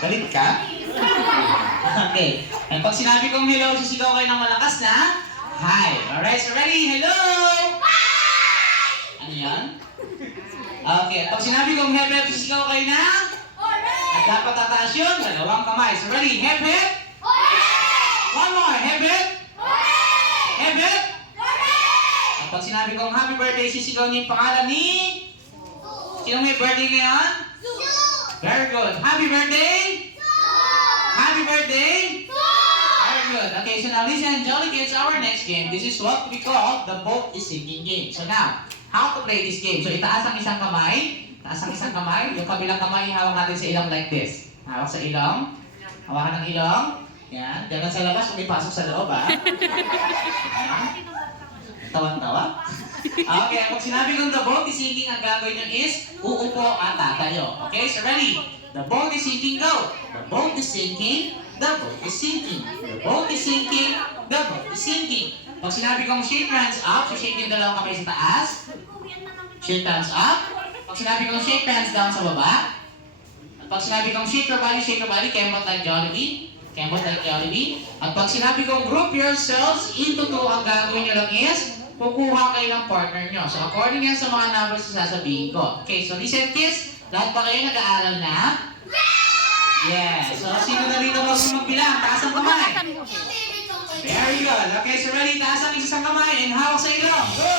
Galit ka? Okay. And pag sinabi kong hello, sisigaw kayo ng malakas na hi. Alright, so ready? Hello! Ano yan? Okay. Pag sinabi kong hep hep, sisigaw kayo ng at dapat tataas yun, dalawang kamay. So ready? Hep hep! One more. Hep hep! Hep hep! At pag sinabi kong happy birthday, sisigaw niyo yung pangalan ni... Sino may birthday ngayon? Very good. Happy birthday! Happy birthday! Very good. Okay, so now listen, Jolly Kids, our next game. This is what we call the boat is sinking game. So now, how to play this game? So itaas ang isang kamay. Taas ang isang kamay. Yung kabilang kamay, ihawak natin sa ilong like this. Hawak sa ilong. Hawakan ng ilong. Yan. Ganun sa labas, kung ipasok sa loob, ha? Tawan-tawa. Okay, pag sinabi kong the boat is sinking, ang gagawin nyo is uupo at tatayo. Okay, so ready? The boat is sinking, go! The boat is sinking, the boat is sinking. The boat is sinking, the boat is sinking. Pag sinabi kong shake hands up, so shake yung dalawang kamay sa taas. Shake hands up. Pag sinabi kong shake hands down sa baba. At pag sinabi kong shake your body, kembot like Jollibee. Kembot like Jollibee. At pag sinabi kong group yourselves into two, ang gagawin nyo lang is kukuha kayo ng partner nyo. So, according yan sa mga numbers na sasabihin ko. Okay, so listen kids, lahat ba kayo nag-aaral na? Yes! So, sino na rito magbilang? Taas ang kamay. Very good. Okay, so ready? Taas ang isang kamay and hawak sa ilong. Go!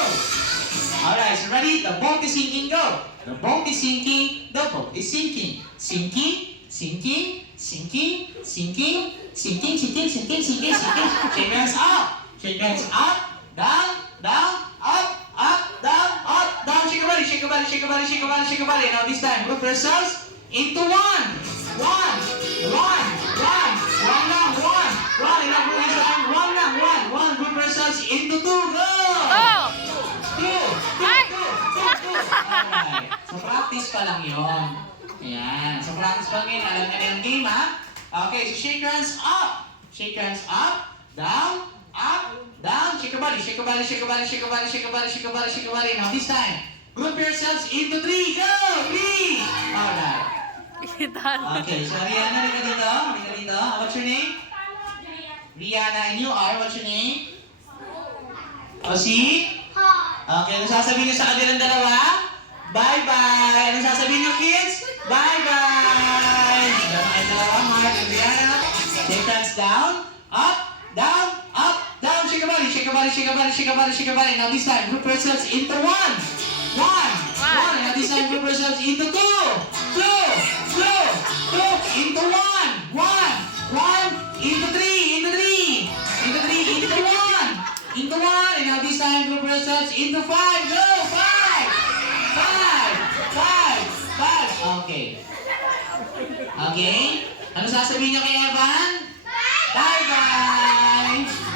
Alright, so ready? The boat is sinking, go! The boat is sinking, the boat is sinking. Sinking, sinking, sinking, sinking, sinking, sinking, sinking, sinking, sinking. Shake hands up! Shake hands up! Down! Down, up, down, shake your body, shake your body, shake your body, shake your body, shake your body. Now this time, group yourselves into one. One lang, one. Group yourselves into two, go! Two. Alright. So practice pa lang yun. Ayan. So practice pa lang yun. Alam niyo na yung game, ha? Okay, so shake your hands up. Shake your hands up, down, up, down, shake your body, shake your body, shake your body, shake your body, shake your body, shake your body, shake your body. Now this time, group yourselves into three. Go! Three! Alright. Okay, so Rihanna, halika dito. What's your name? Rihanna, and you are? What's your name? Si? Okay, ano sasabihin niyo sa kanilang dalawa? Bye-bye! Ano sasabihin niyo, kids? Bye-bye! Dalawa kayo dalawa, Mark and Rihanna. Take hands down, up, down, down, shake your body, shake your body, shake your body, shake your body, shake your body. Now this time, group yourselves into one. Now this time, group yourselves into two. Into one. Into three. Into one. And now this time, group yourselves into five. Go, five. Okay. Ano sasabihin niyo kay Evan? Bye-bye.